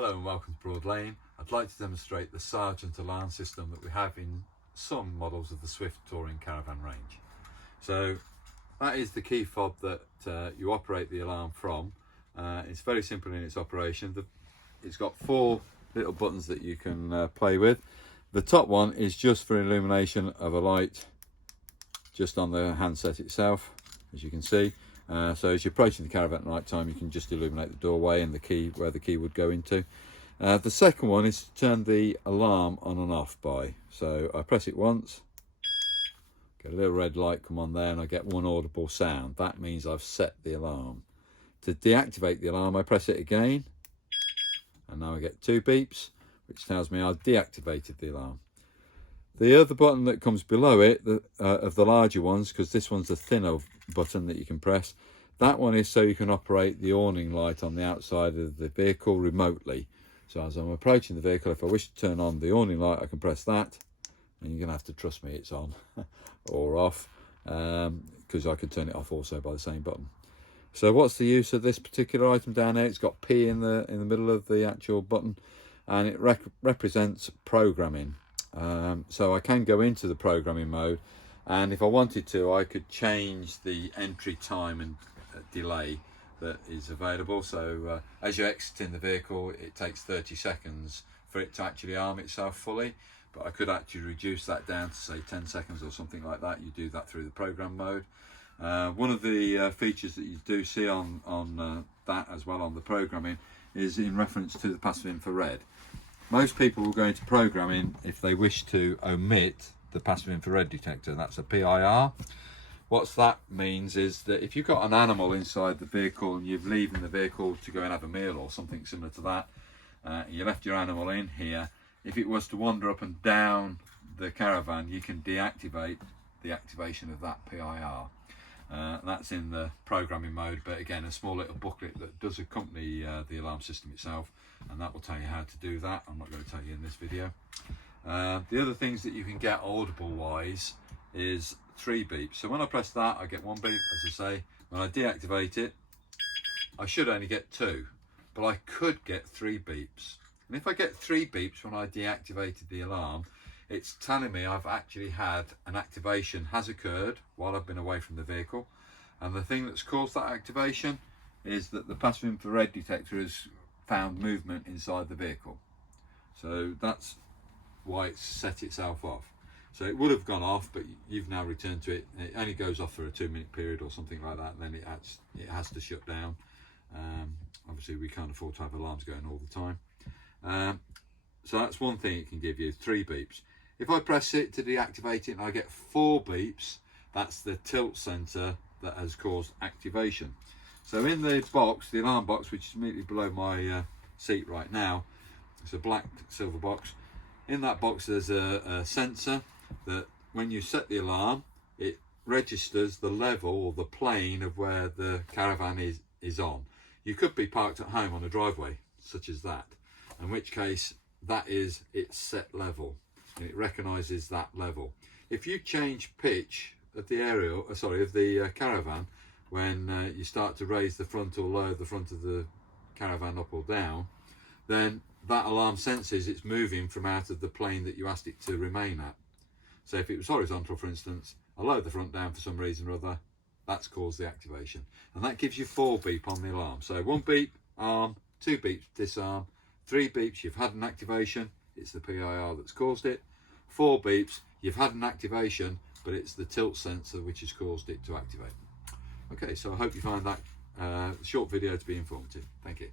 Hello and welcome to Broadlane. I'd like to demonstrate the Sergeant alarm system that we have in some models of the Swift Touring Caravan range. So that is the key fob that you operate the alarm from. It's very simple in its operation. It's got four little buttons that you can play with. The top one is just for illumination of a light just on the handset itself, as you can see. So as you're approaching the caravan at night time, you can just illuminate the doorway and the key, where the key would go into. The second one is to turn the alarm on and off by. So I press it once, get a little red light come on there, and I get one audible sound. That means I've set the alarm. To deactivate the alarm, I press it again, and now I get two beeps, which tells me I've deactivated the alarm. The other button that comes below it, of the larger ones, because this one's a thinner button that you can press, that one is so you can operate the awning light on the outside of the vehicle remotely. So as I'm approaching the vehicle, if I wish to turn on the awning light, I can press that, and you're going to have to trust me it's on or off, because I can turn it off also by the same button. So what's the use of this particular item down here? It's got P in the middle of the actual button, and it represents programming. So I can go into the programming mode, and if I wanted to, I could change the entry time and delay that is available. So as you're exiting the vehicle, it takes 30 seconds for it to actually arm itself fully, but I could actually reduce that down to say 10 seconds or something like that. You do that through the program mode. One of the features that you do see on that as well, on the programming, is in reference to the passive infrared. Most people will go into programming if they wish to omit the passive infrared detector. That's a PIR. What that means is that if you've got an animal inside the vehicle and you're leaving the vehicle to go and have a meal or something similar to that, you left your animal in here, if it was to wander up and down the caravan, you can deactivate the activation of that PIR. That's in the programming mode, but again, a small little booklet that does accompany the alarm system itself, and that will tell you how to do that. I'm not going to tell you in this video. The other things that you can get audible wise is 3 beeps. So when I press that, I get 1 beep, as I say. When I deactivate it, I should only get 2, but I could get 3 beeps. And if I get 3 beeps when I deactivated the alarm, it's telling me I've actually had an activation has occurred while I've been away from the vehicle. And the thing that's caused that activation is that the passive infrared detector has found movement inside the vehicle. So that's why it's set itself off. So it would have gone off, but you've now returned to it. It only goes off for a 2-minute period or something like that, and then it has to shut down. Obviously we can't afford to have alarms going all the time. So that's one thing it can give you, 3 beeps. If I press it to deactivate it and I get 4 beeps, that's the tilt sensor that has caused activation. So in the box, the alarm box, which is immediately below my seat right now, it's a black silver box. In that box there's a sensor that when you set the alarm, it registers the level or the plane of where the caravan is on. You could be parked at home on a driveway such as that, in which case that is its set level, and it recognises that level. If you change pitch of the aerial, of the caravan, when you start to raise the front or lower the front of the caravan up or down, then that alarm senses it's moving from out of the plane that you asked it to remain at. So if it was horizontal, for instance, I lowered the front down for some reason or other, that's caused the activation. And that gives you 4 beep on the alarm. So 1 beep, arm, 2 beeps, disarm, 3 beeps, you've had an activation, it's the PIR that's caused it. 4 beeps, you've had an activation, but it's the tilt sensor which has caused it to activate. Okay, so I hope you find that short video to be informative. Thank you.